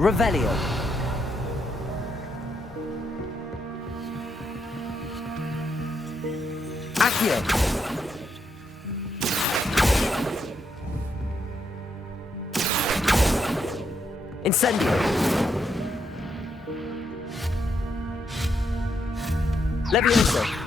Revelio. Accio. Incendio. Levioso.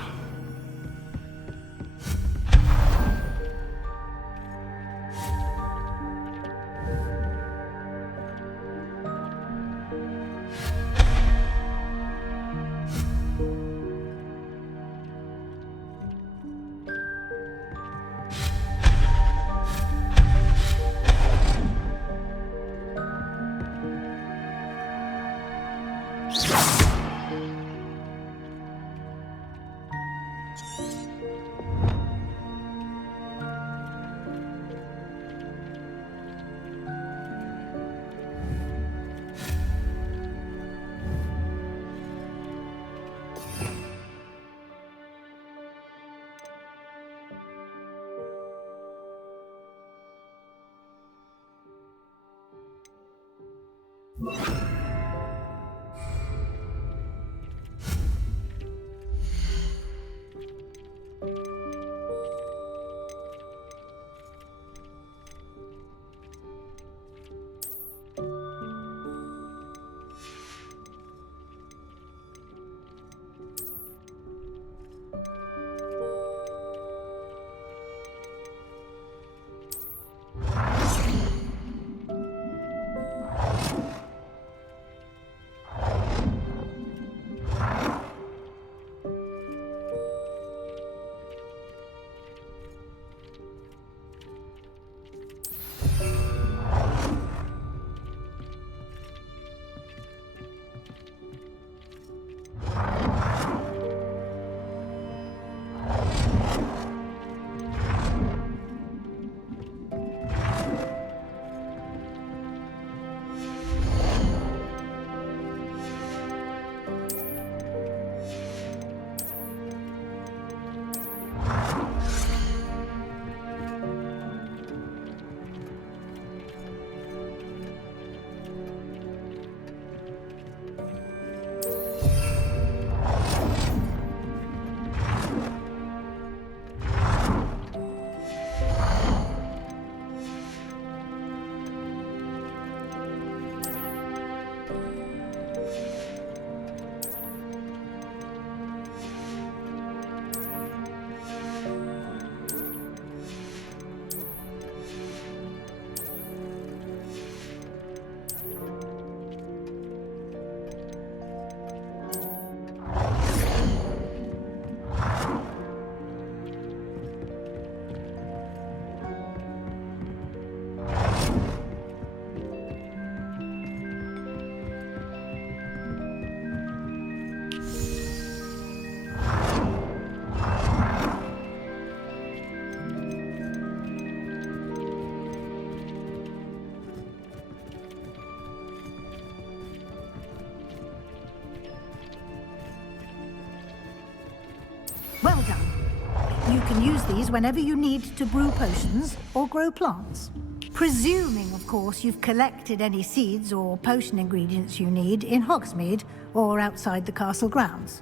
Well done. You can use these whenever you need to brew potions or grow plants. Presuming, of course, you've collected any seeds or potion ingredients you need in Hogsmeade or outside the castle grounds.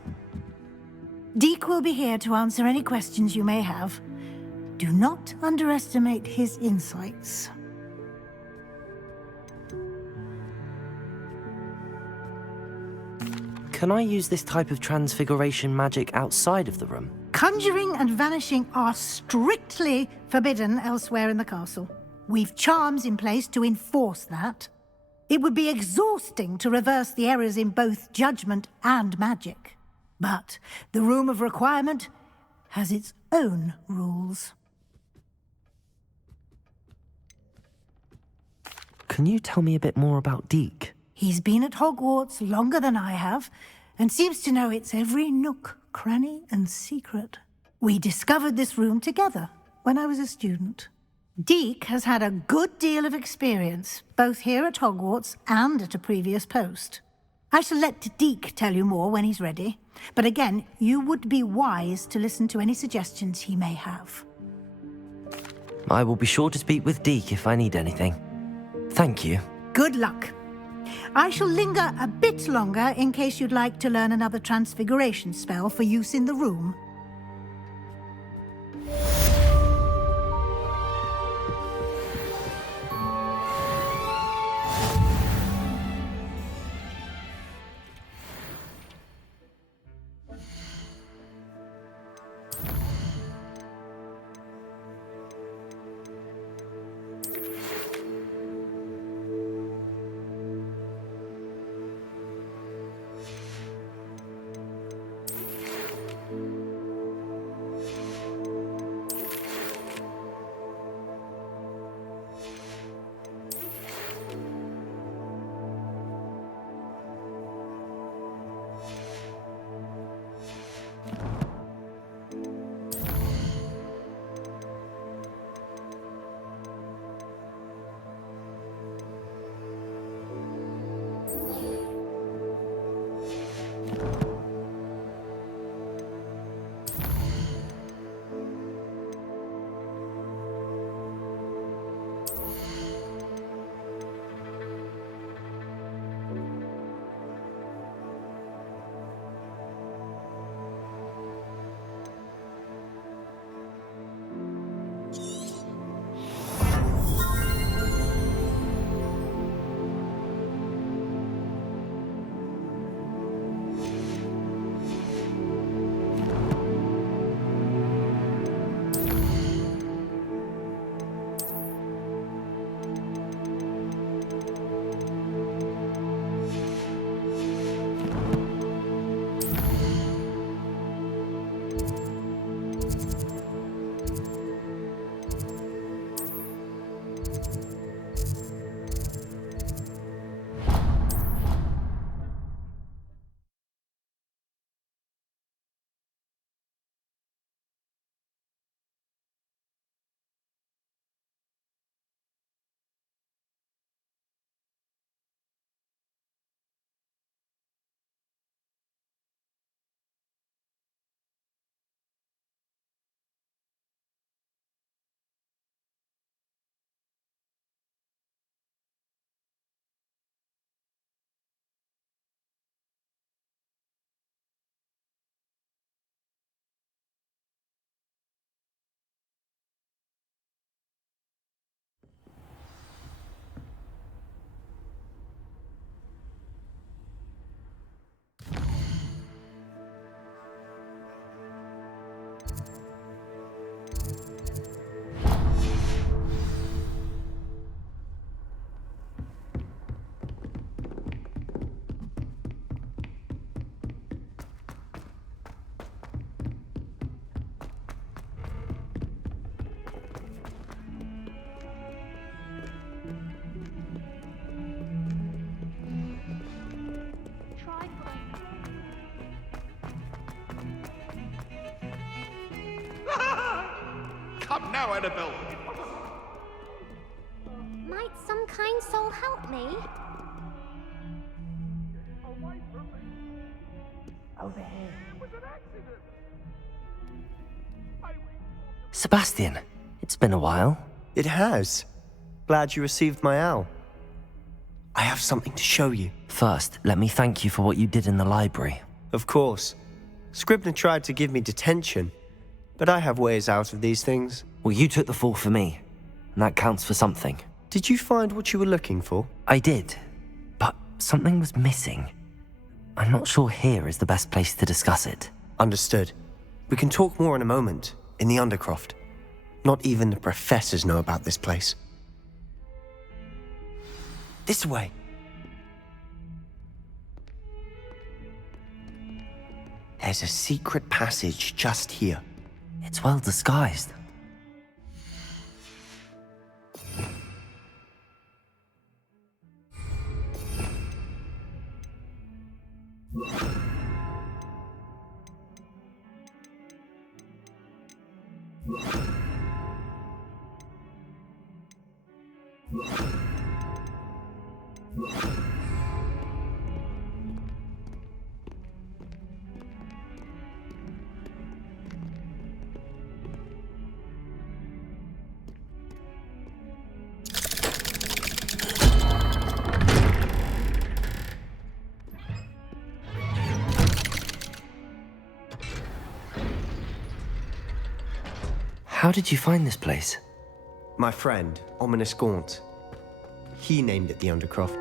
Deek will be here to answer any questions you may have. Do not underestimate his insights. Can I use this type of transfiguration magic outside of the room? Conjuring and vanishing are strictly forbidden elsewhere in the castle. We've charms in place to enforce that. It would be exhausting to reverse the errors in both judgment and magic. But the Room of Requirement has its own rules. Can you tell me a bit more about Deek? He's been at Hogwarts longer than I have, and seems to know its every nook, cranny, and secret. We discovered this room together when I was a student. Deek has had a good deal of experience, both here at Hogwarts and at a previous post. I shall let Deek tell you more when he's ready, but again, you would be wise to listen to any suggestions he may have. I will be sure to speak with Deek if I need anything. Thank you. Good luck. I shall linger a bit longer in case you'd like to learn another transfiguration spell for use in the room. Come now, Annabelle. Might some kind soul help me? Over here. Sebastian, it's been a while. It has. Glad you received my owl. I have something to show you. First, let me thank you for what you did in the library. Of course. Scribner tried to give me detention, but I have ways out of these things. Well, you took the fall for me, and that counts for something. Did you find what you were looking for? I did, but something was missing. I'm not sure here is the best place to discuss it. Understood. We can talk more in a moment, in the Undercroft. Not even the professors know about this place. This way. There's a secret passage just here. It's well disguised. How did you find this place? My friend, Ominous Gaunt. He named it the Undercroft.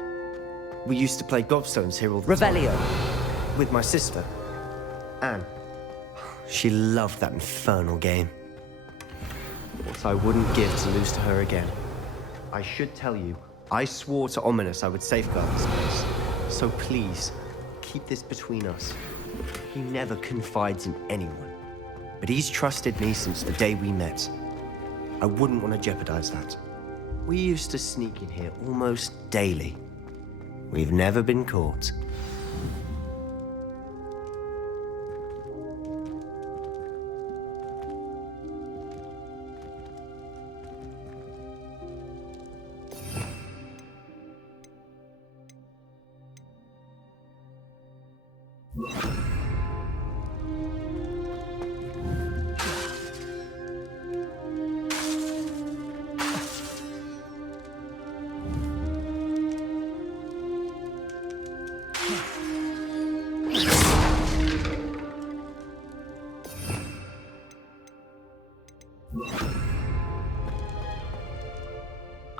We used to play gobstones here all the time. Revelio. With my sister, Anne. She loved that infernal game. What I wouldn't give to lose to her again. I should tell you, I swore to Ominous I would safeguard this place. So please, keep this between us. He never confides in anyone. But he's trusted me since the day we met. I wouldn't want to jeopardize that. We used to sneak in here almost daily. We've never been caught.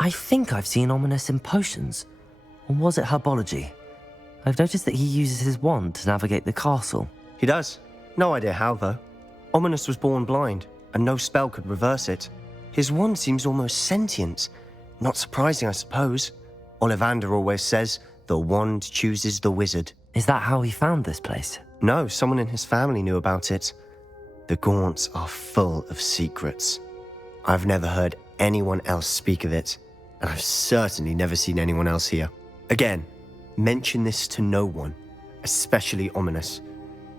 I think I've seen Ominous in potions. Or was it herbology? I've noticed that he uses his wand to navigate the castle. He does. No idea how, though. Ominous was born blind, and no spell could reverse it. His wand seems almost sentient. Not surprising, I suppose. Ollivander always says, the wand chooses the wizard. Is that how he found this place? No, someone in his family knew about it. The Gaunts are full of secrets. I've never heard anyone else speak of it, and I've certainly never seen anyone else here. Again, mention this to no one, especially Ominous.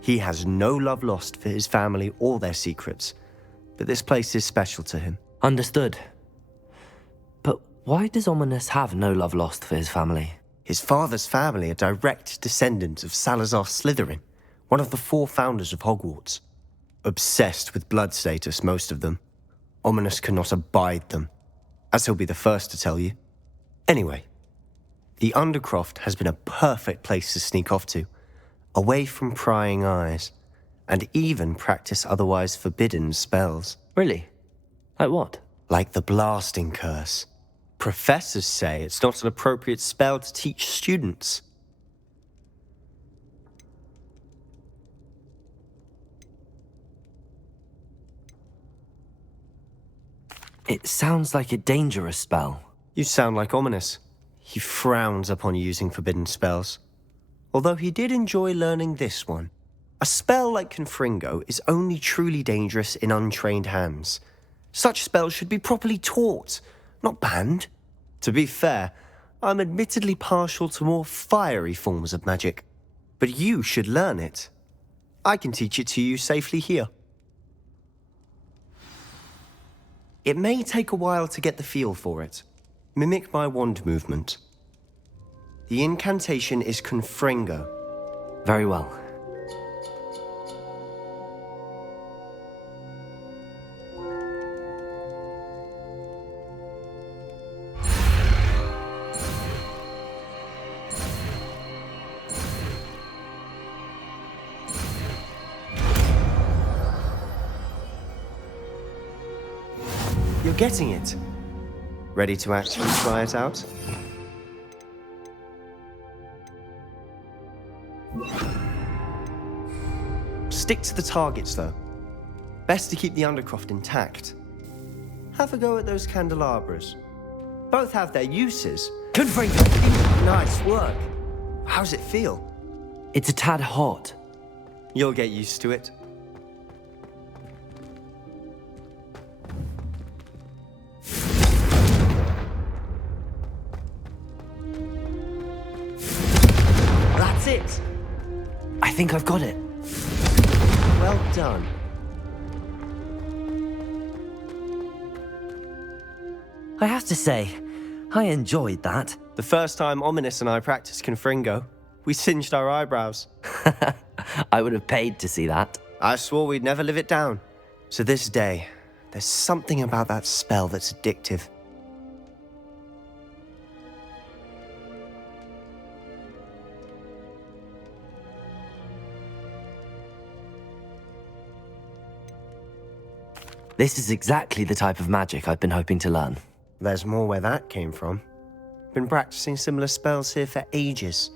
He has no love lost for his family or their secrets, but this place is special to him. Understood. But why does Ominous have no love lost for his family? His father's family are direct descendants of Salazar Slytherin, one of the 4 founders of Hogwarts. Obsessed with blood status, most of them. Ominous cannot abide them, as he'll be the first to tell you. Anyway, the Undercroft has been a perfect place to sneak off to, away from prying eyes, and even practice otherwise forbidden spells. Really? Like what? Like the blasting curse. Professors say it's not an appropriate spell to teach students. It sounds like a dangerous spell. You sound like Ominous. He frowns upon using forbidden spells. Although he did enjoy learning this one. A spell like Confringo is only truly dangerous in untrained hands. Such spells should be properly taught, not banned. To be fair, I'm admittedly partial to more fiery forms of magic. But you should learn it. I can teach it to you safely here. It may take a while to get the feel for it. Mimic my wand movement. The incantation is Confringo. Very well. You're getting it. Ready to actually try it out? Stick to the targets, though. Best to keep the Undercroft intact. Have a go at those candelabras. Both have their uses. Confringo! Nice work. How's it feel? It's a tad hot. You'll get used to it. That's it. I think I've got it. Well done. I have to say, I enjoyed that. The first time Ominous and I practiced Confringo, we singed our eyebrows. I would have paid to see that. I swore we'd never live it down. To this day, there's something about that spell that's addictive. This is exactly the type of magic I've been hoping to learn. There's more where that came from. Been practicing similar spells here for ages.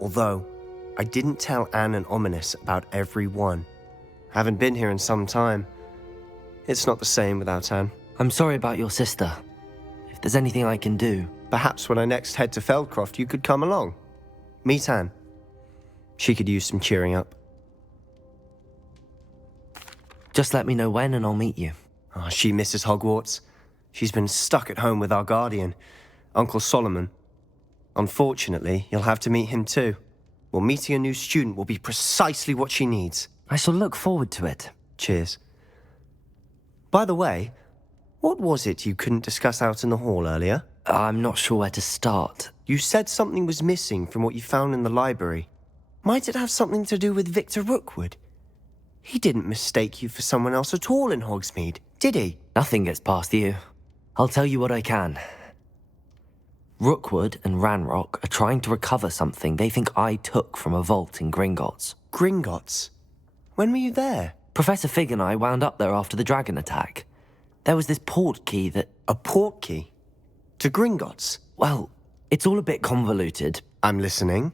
Although, I didn't tell Anne and Ominous about every one. Haven't been here in some time. It's not the same without Anne. I'm sorry about your sister. If there's anything I can do... Perhaps when I next head to Feldcroft, you could come along. Meet Anne. She could use some cheering up. Just let me know when and I'll meet you. Oh, she misses Hogwarts. She's been stuck at home with our guardian, Uncle Solomon. Unfortunately, you'll have to meet him too. Well, meeting a new student will be precisely what she needs. I shall look forward to it. Cheers. By the way, what was it you couldn't discuss out in the hall earlier? I'm not sure where to start. You said something was missing from what you found in the library. Might it have something to do with Victor Rookwood? He didn't mistake you for someone else at all in Hogsmeade, did he? Nothing gets past you. I'll tell you what I can. Rookwood and Ranrock are trying to recover something they think I took from a vault in Gringotts. Gringotts? When were you there? Professor Fig and I wound up there after the dragon attack. There was this port key that... A port key? To Gringotts? Well, it's all a bit convoluted. I'm listening.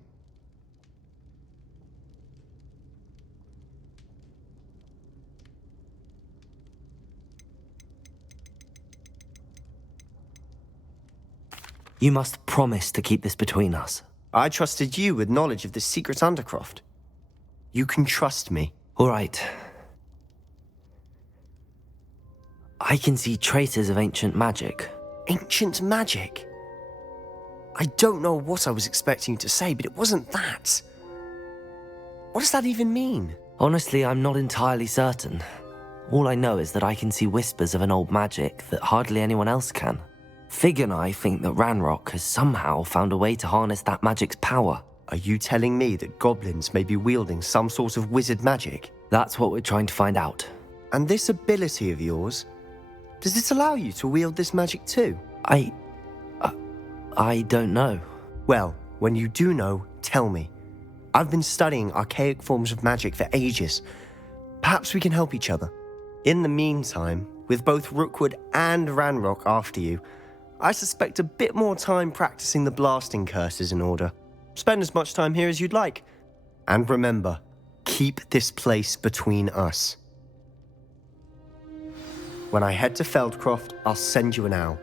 You must promise to keep this between us. I trusted you with knowledge of the secret Undercroft. You can trust me. All right. I can see traces of ancient magic. Ancient magic? I don't know what I was expecting you to say, but it wasn't that. What does that even mean? Honestly, I'm not entirely certain. All I know is that I can see whispers of an old magic that hardly anyone else can. Fig and I think that Ranrock has somehow found a way to harness that magic's power. Are you telling me that goblins may be wielding some sort of wizard magic? That's what we're trying to find out. And this ability of yours, does it allow you to wield this magic too? I don't know. Well, when you do know, tell me. I've been studying archaic forms of magic for ages. Perhaps we can help each other. In the meantime, with both Rookwood and Ranrock after you, I suspect a bit more time practicing the blasting curse is in order. Spend as much time here as you'd like. And remember, keep this place between us. When I head to Feldcroft, I'll send you an owl.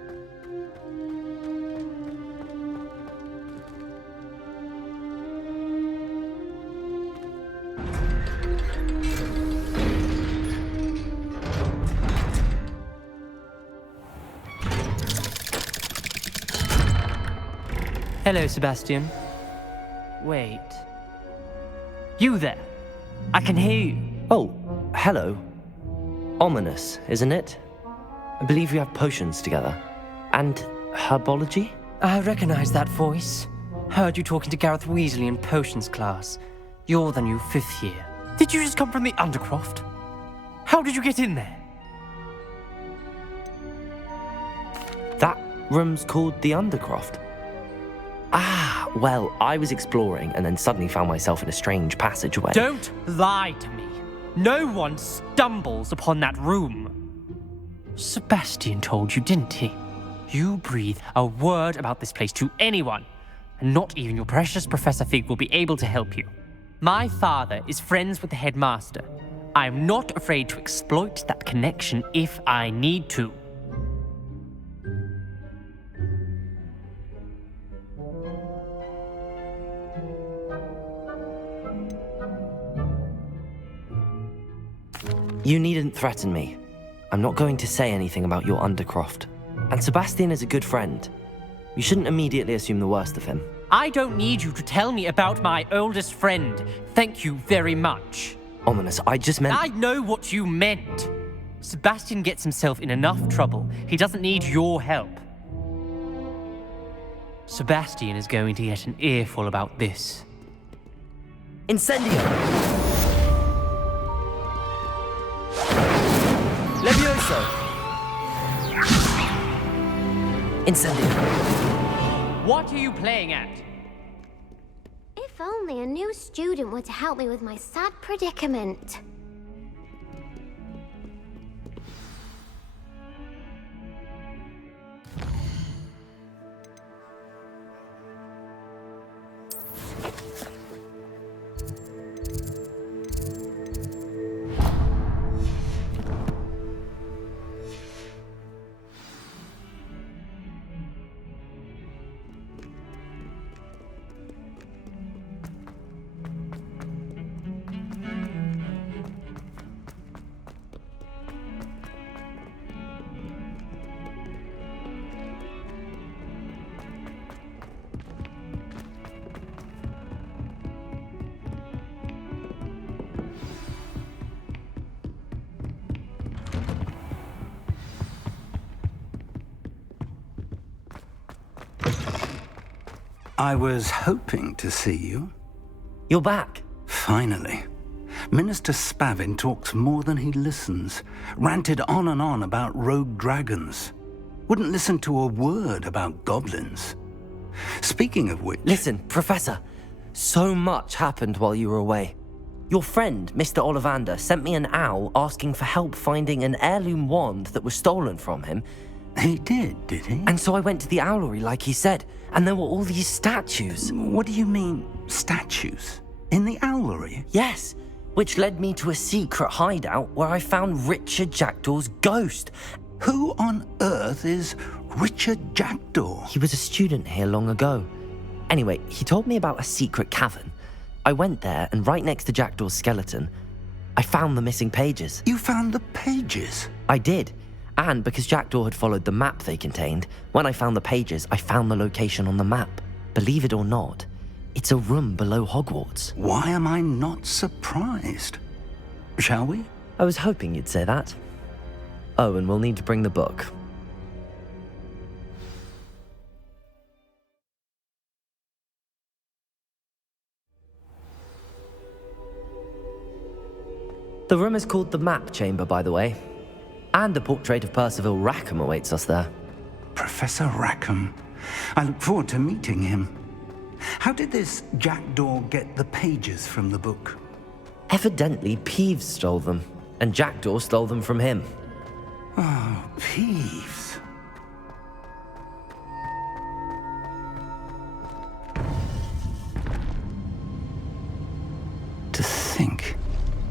Hello, Sebastian. Wait. You there? I can hear you. Oh, hello. Ominous, isn't it? I believe we have potions together. And herbology? I recognize that voice. Heard you talking to Gareth Weasley in potions class. You're the new 5th year. Did you just come from the Undercroft? How did you get in there? That room's called the Undercroft. Ah, well, I was exploring and then suddenly found myself in a strange passageway. Don't lie to me. No one stumbles upon that room. Sebastian told you, didn't he? You breathe a word about this place to anyone, and not even your precious Professor Fig will be able to help you. My father is friends with the headmaster. I'm not afraid to exploit that connection if I need to. You needn't threaten me. I'm not going to say anything about your Undercroft. And Sebastian is a good friend. You shouldn't immediately assume the worst of him. I don't need you to tell me about my oldest friend. Thank you very much. Ominous, I just meant... I know what you meant. Sebastian gets himself in enough trouble. He doesn't need your help. Sebastian is going to get an earful about this. Incendio! Levioso! Incendio! What are you playing at? If only a new student were to help me with my sad predicament. I was hoping to see you. You're back. Finally. Minister Spavin talks more than he listens. Ranted on and on about rogue dragons. Wouldn't listen to a word about goblins. Speaking of which... Listen, Professor. So much happened while you were away. Your friend, Mr. Ollivander, sent me an owl asking for help finding an heirloom wand that was stolen from him. He did he? And so I went to the owlery like he said, and there were all these statues. What do you mean, statues? In the owlery? Yes, which led me to a secret hideout where I found Richard Jackdaw's ghost. Who on earth is Richard Jackdaw? He was a student here long ago. Anyway, he told me about a secret cavern. I went there, and right next to Jackdaw's skeleton, I found the missing pages. You found the pages? I did. And because Jackdaw had followed the map they contained, when I found the pages, I found the location on the map. Believe it or not, it's a room below Hogwarts. Why am I not surprised? Shall we? I was hoping you'd say that. Oh, and we'll need to bring the book. The room is called the Map Chamber, by the way. And a portrait of Percival Rackham awaits us there. Professor Rackham. I look forward to meeting him. How did this Jackdaw get the pages from the book? Evidently, Peeves stole them, and Jackdaw stole them from him. Oh, Peeves. To think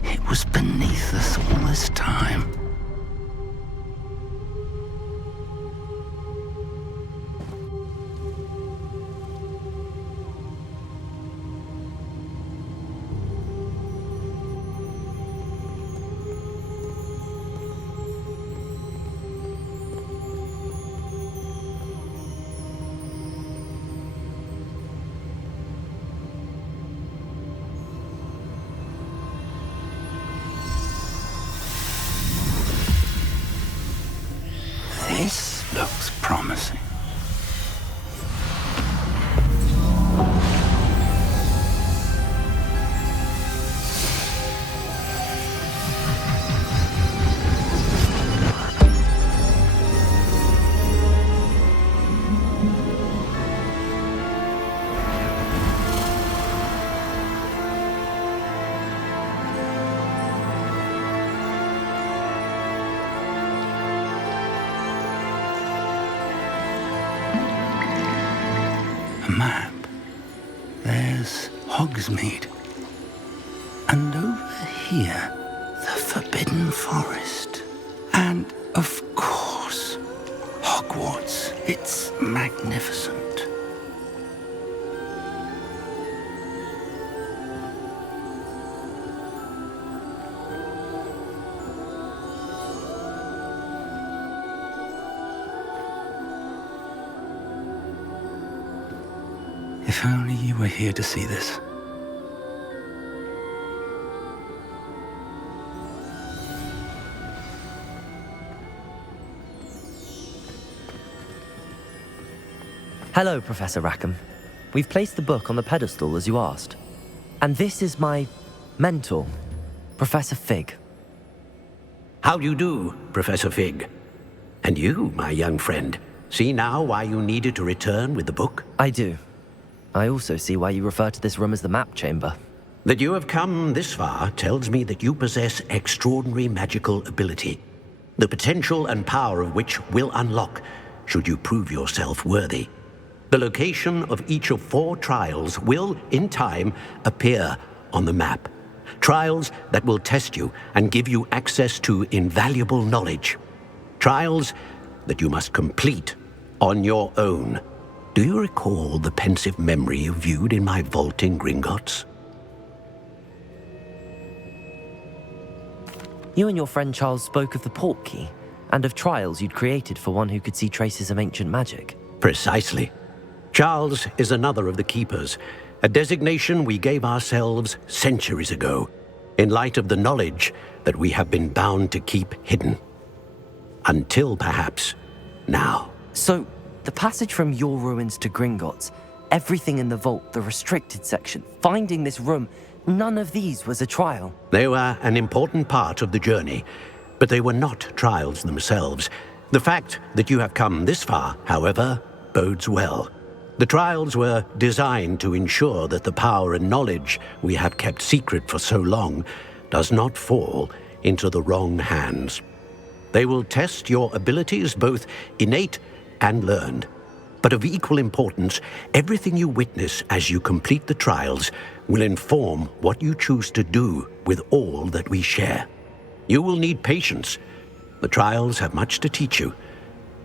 it was beneath us all this time. This looks promising. A map. There's Hogsmeade. And over here, the Forbidden Forest. And, of course, Hogwarts. It's magnificent. If only you were here to see this. Hello, Professor Rackham. We've placed the book on the pedestal as you asked. And this is my mentor, Professor Fig. How do you do, Professor Fig? And you, my young friend, see now why you needed to return with the book? I do. I also see why you refer to this room as the Map Chamber. That you have come this far tells me that you possess extraordinary magical ability, the potential and power of which will unlock should you prove yourself worthy. The location of each of 4 trials will, in time, appear on the map. Trials that will test you and give you access to invaluable knowledge. Trials that you must complete on your own. Do you recall the pensive memory you viewed in my vault in Gringotts? You and your friend Charles spoke of the Portkey and of trials you'd created for one who could see traces of ancient magic. Precisely. Charles is another of the Keepers, a designation we gave ourselves centuries ago, in light of the knowledge that we have been bound to keep hidden. Until perhaps now. So, the passage from your ruins to Gringotts, Everything in the vault, the restricted section, finding this room, none of these was a trial. They were an important part of the journey, but they were not trials themselves. The fact that you have come this far, however, bodes well. The trials were designed to ensure that the power and knowledge we have kept secret for so long does not fall into the wrong hands. They will test your abilities, both innate and learned. But of equal importance, everything you witness as you complete the trials will inform what you choose to do with all that we share. You will need patience. The trials have much to teach you.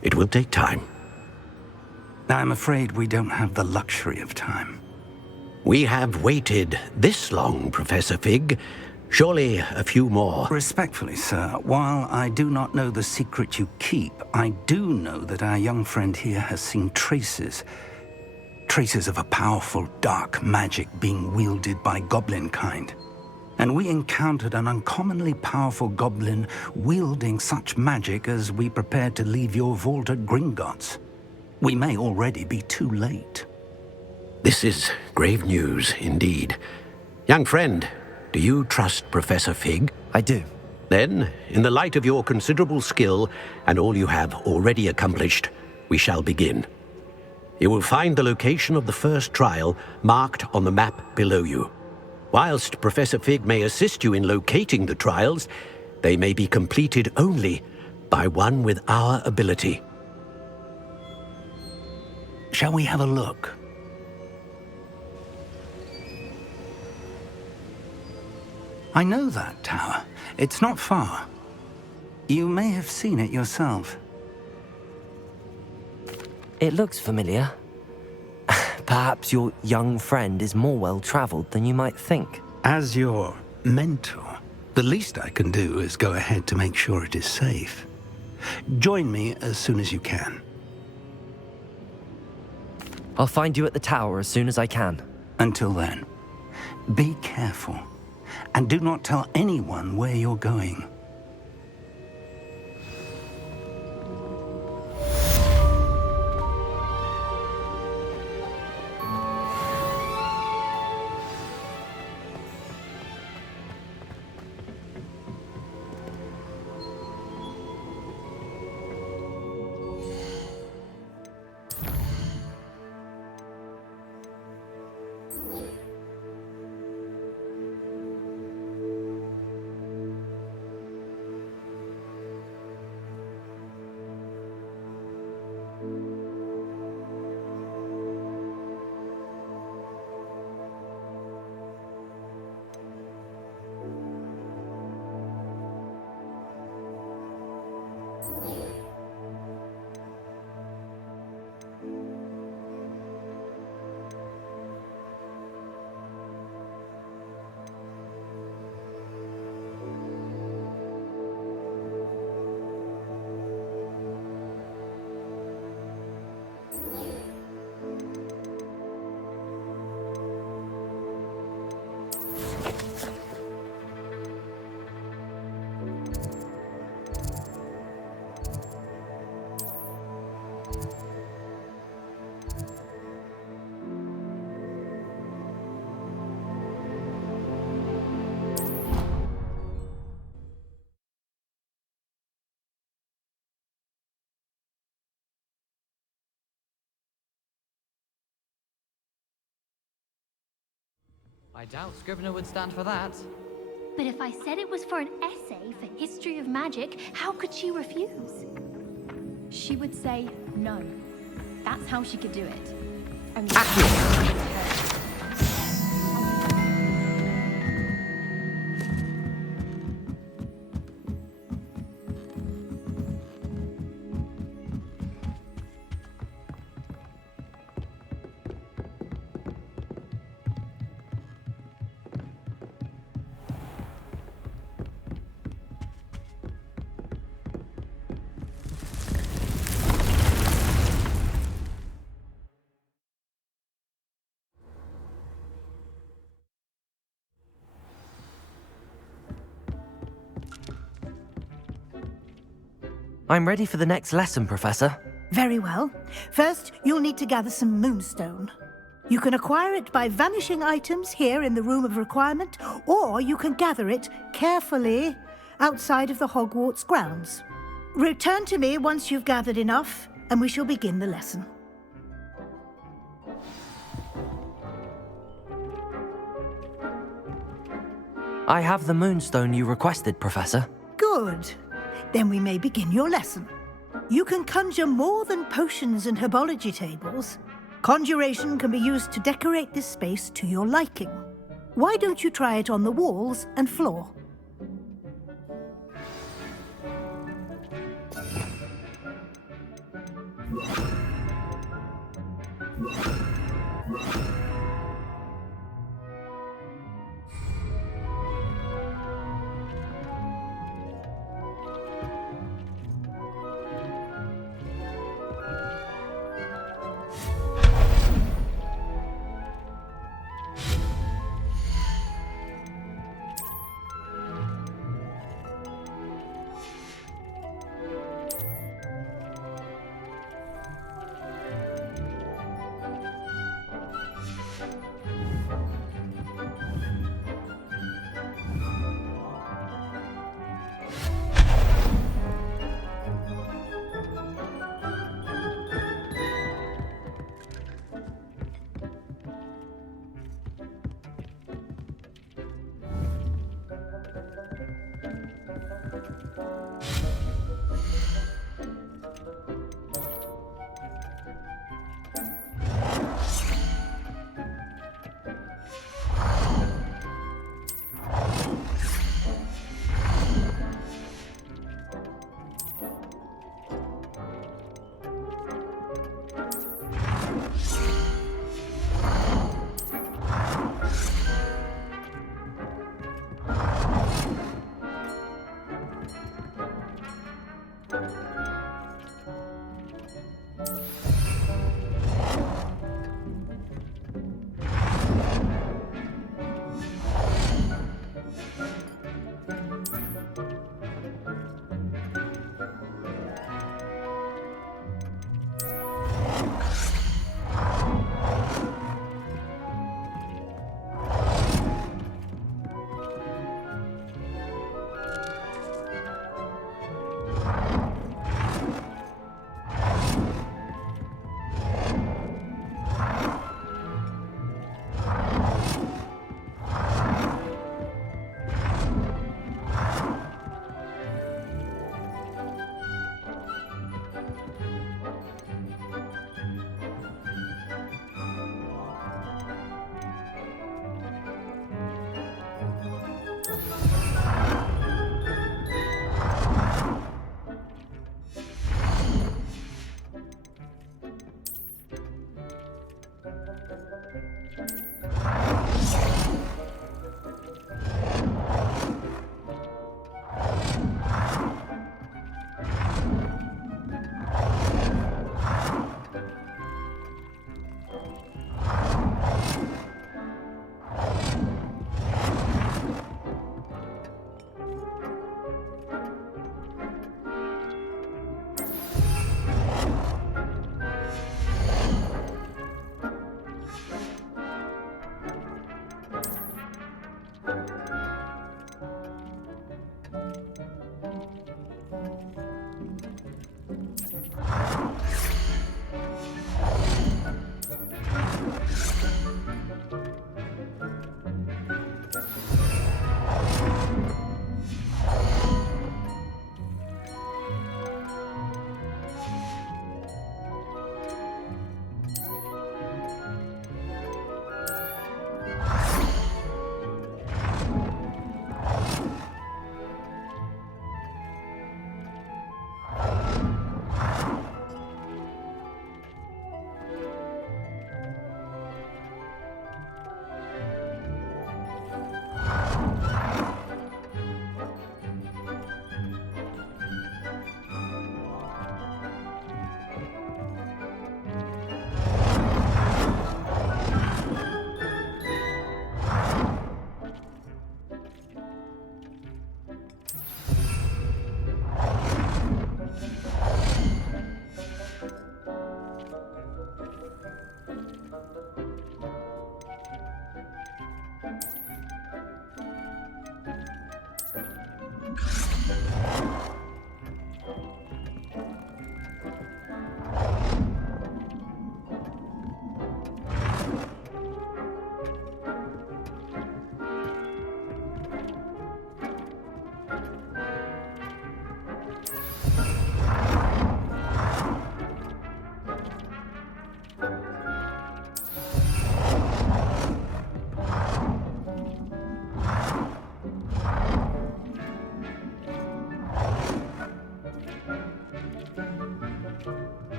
It will take time. I'm afraid we don't have the luxury of time. We have waited this long, Professor Fig. Surely a few more. Respectfully, sir, while I do not know the secret you keep, I do know that our young friend here has seen traces of a powerful dark magic being wielded by goblin kind. And we encountered an uncommonly powerful goblin wielding such magic as we prepared to leave your vault at Gringotts. We may already be too late. This is grave news indeed. Young friend, do you trust Professor Fig? I do. Then, in the light of your considerable skill and all you have already accomplished, we shall begin. You will find the location of the first trial marked on the map below you. Whilst Professor Fig may assist you in locating the trials, they may be completed only by one with our ability. Shall we have a look? I know that tower. It's not far. You may have seen it yourself. It looks familiar. Perhaps your young friend is more well-traveled than you might think. As your mentor, the least I can do is go ahead to make sure it is safe. Join me as soon as you can. I'll find you at the tower as soon as I can. Until then, be careful. And do not tell anyone where you're going. I doubt Scrivener would stand for that. But if I said it was for an essay for history of magic, how could she refuse? She would say no. That's how she could do it. I'm ready for the next lesson, Professor. Very well. First, you'll need to gather some moonstone. You can acquire it by vanishing items here in the Room of Requirement, or you can gather it carefully outside of the Hogwarts grounds. Return to me once you've gathered enough, and we shall begin the lesson. I have the moonstone you requested, Professor. Good. Then we may begin your lesson. You can conjure more than potions and herbology tables. Conjuration can be used to decorate this space to your liking. Why don't you try it on the walls and floor?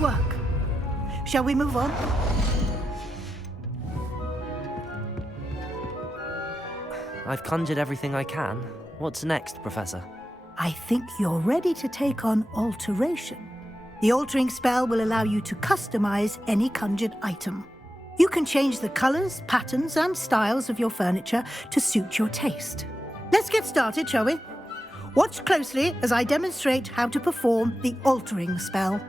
work. Shall we move on? I've conjured everything I can. What's next, Professor? I think you're ready to take on alteration. The altering spell will allow you to customize any conjured item. You can change the colors, patterns, and styles of your furniture to suit your taste. Let's get started, shall we? Watch closely as I demonstrate how to perform the altering spell.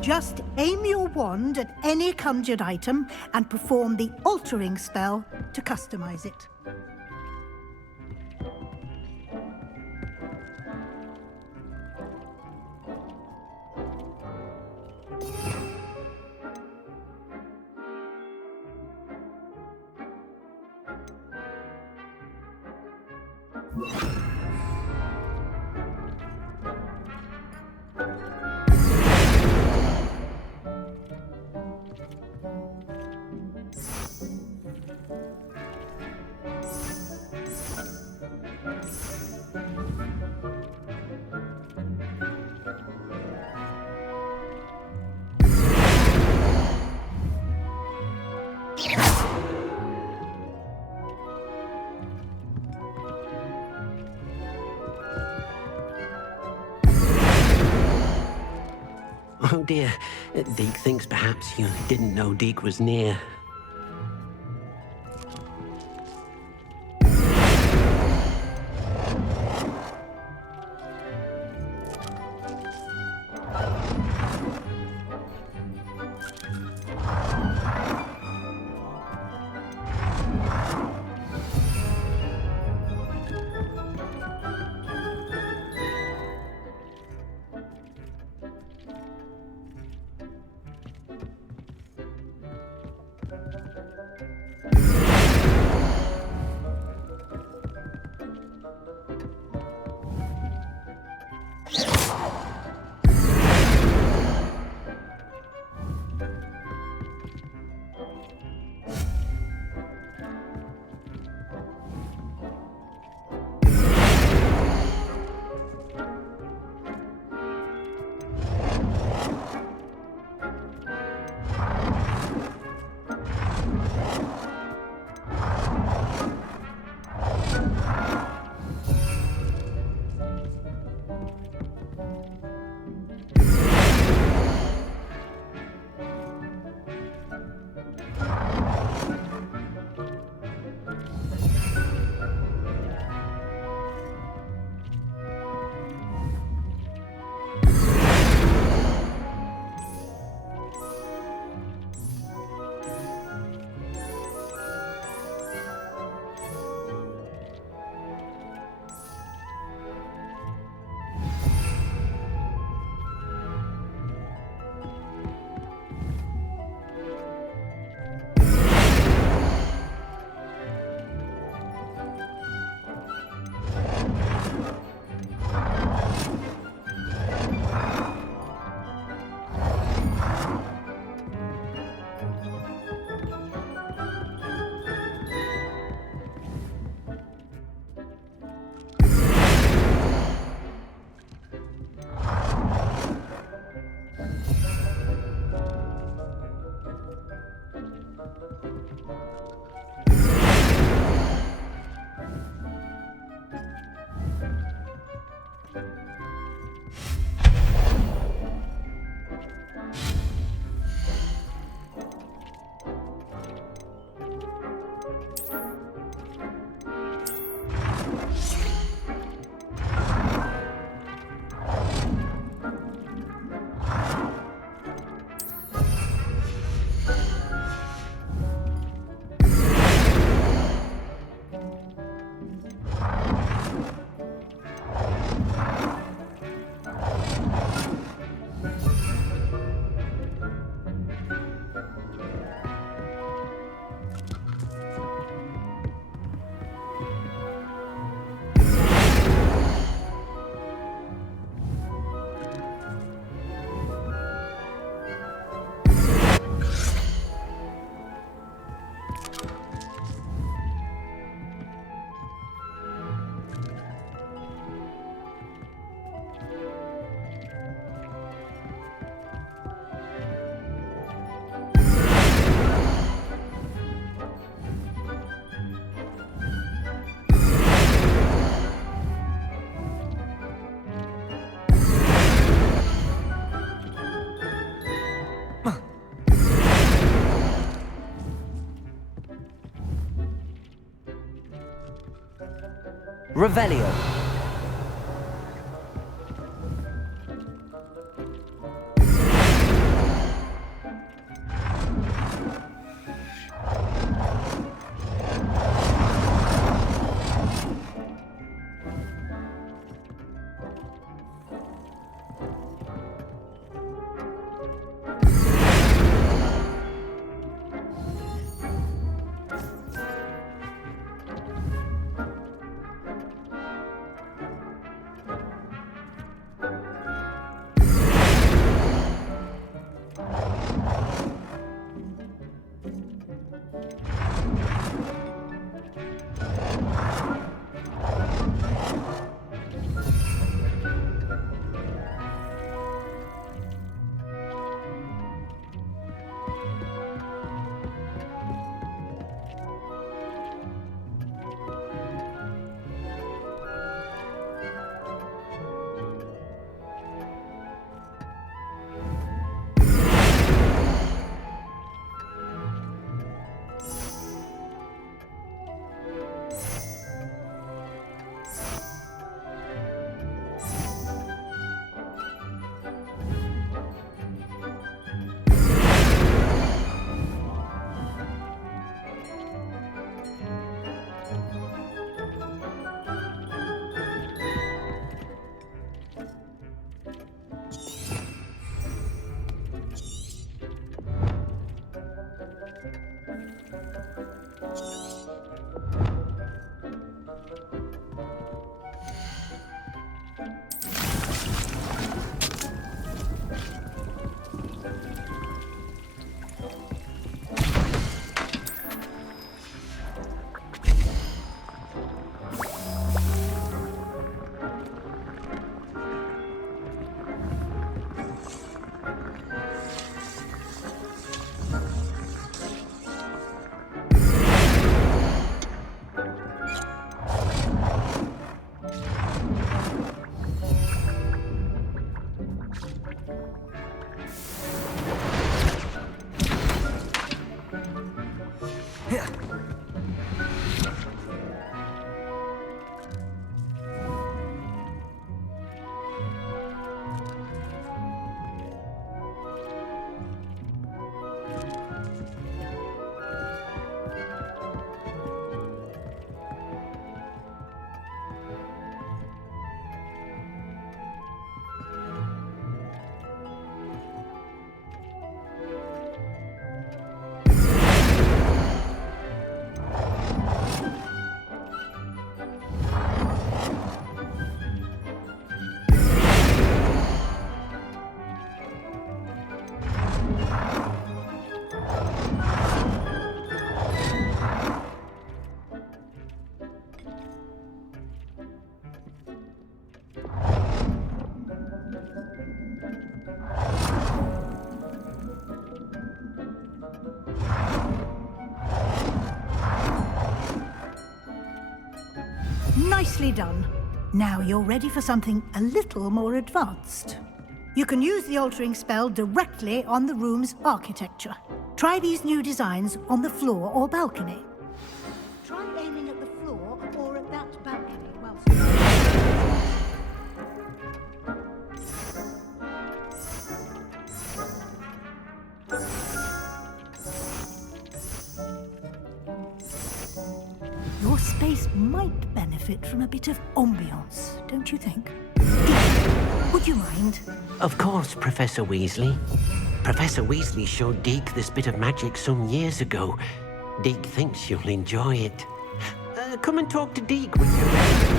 Just aim your wand at any conjured item and perform the altering spell to customize it. Oh dear. Deke thinks perhaps you didn't know Deke was near. Revelio. Nicely done. Now you're ready for something a little more advanced. You can use the altering spell directly on the room's architecture. Try these new designs on the floor or balcony. Try aiming at the floor or at that balcony whilst... Your space might benefit from a bit of ambiance, don't you think? Would you mind? Of course, Professor Weasley. Professor Weasley showed Deke this bit of magic some years ago. Deke thinks you'll enjoy it. Come and talk to Deke when you're ready.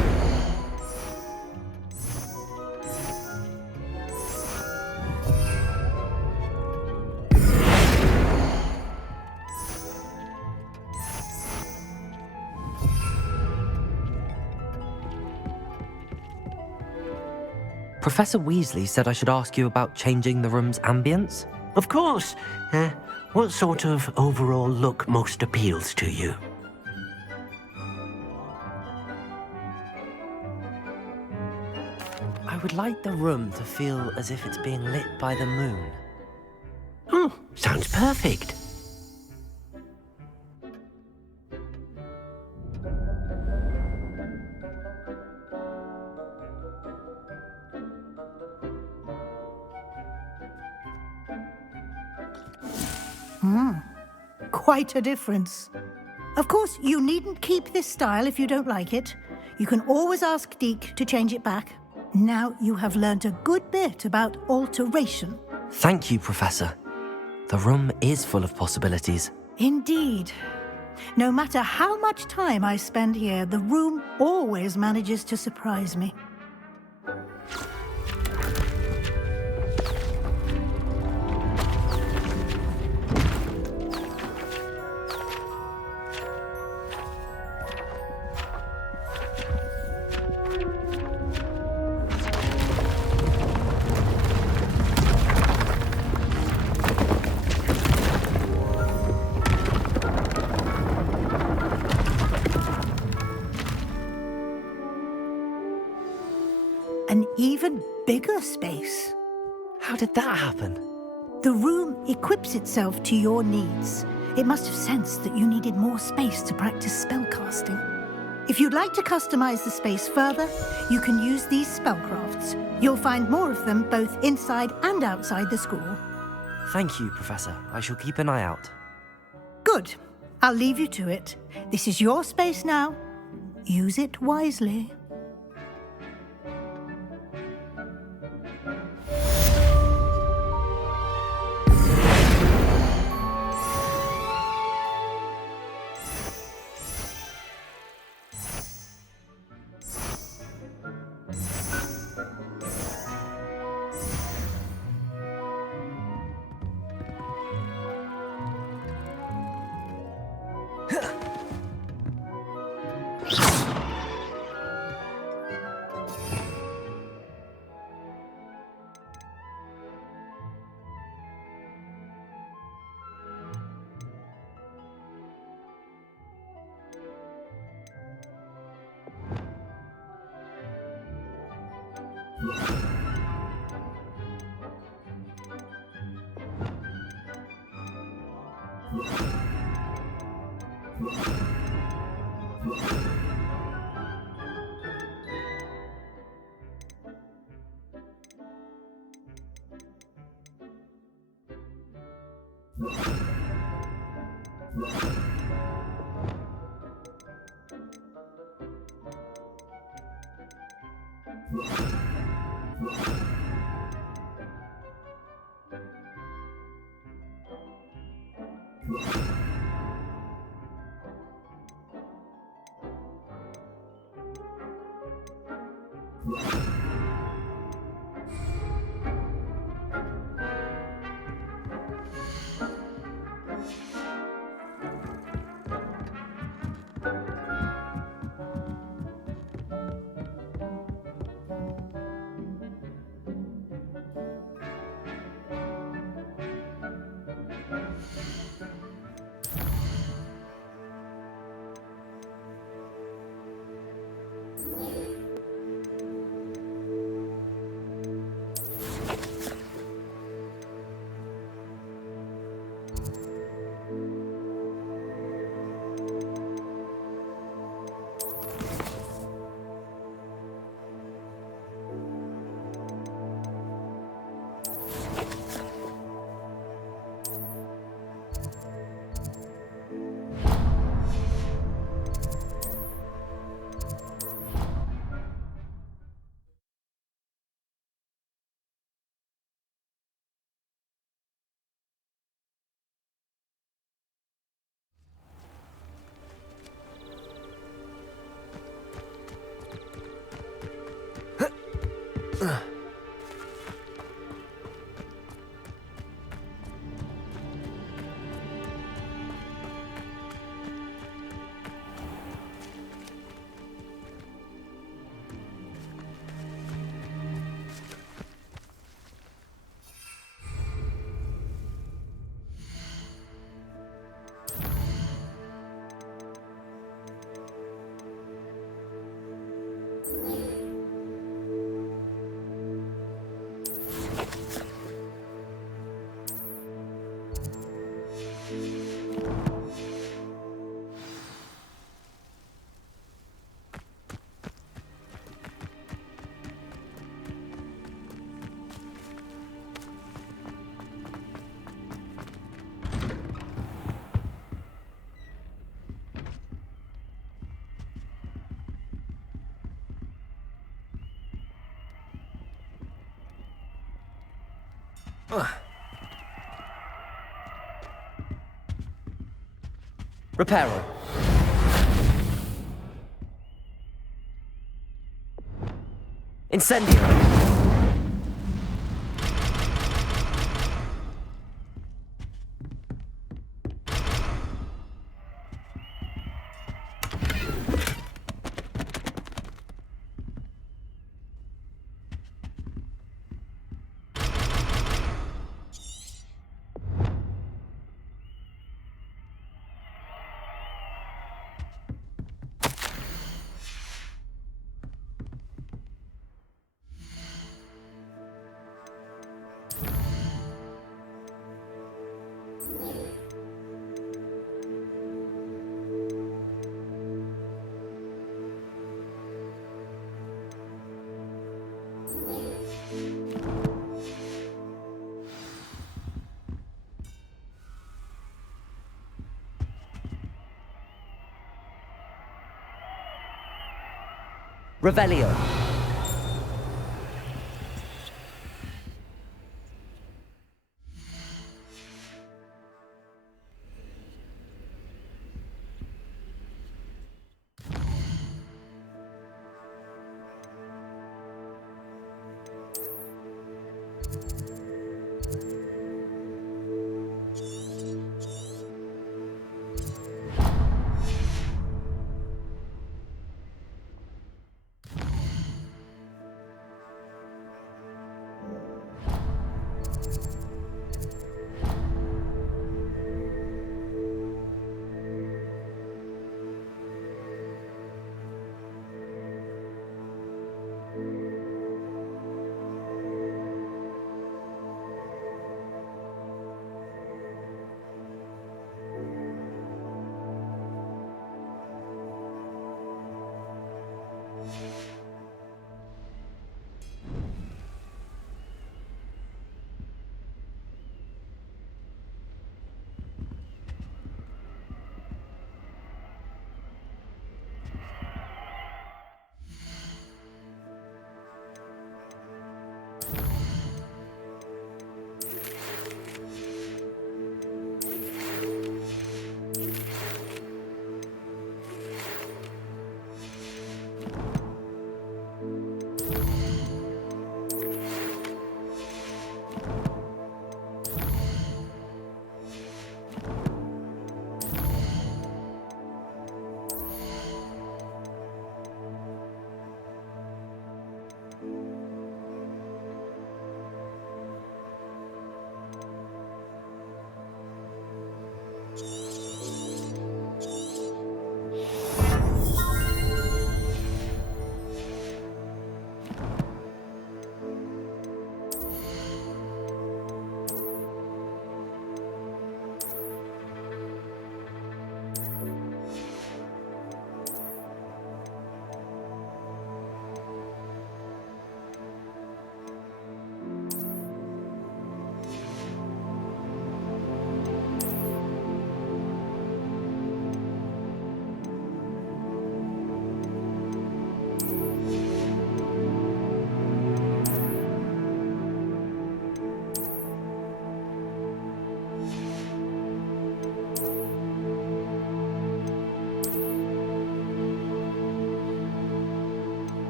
Professor Weasley said I should ask you about changing the room's ambience? Of course. What sort of overall look most appeals to you? I would like the room to feel as if it's being lit by the moon. Oh, sounds perfect. Quite a difference. Of course, you needn't keep this style if you don't like it. You can always ask Deke to change it back. Now you have learned a good bit about alteration. Thank you, Professor. The room is full of possibilities. Indeed. No matter how much time I spend here, the room always manages to surprise me. An even bigger space. How did that happen? The room equips itself to your needs. It must have sensed that you needed more space to practice spellcasting. If you'd like to customize the space further, you can use these spellcrafts. You'll find more of them both inside and outside the school. Thank you, Professor. I shall keep an eye out. Good. I'll leave you to it. This is your space now. Use it wisely. Reparo. Incendio. Revelio.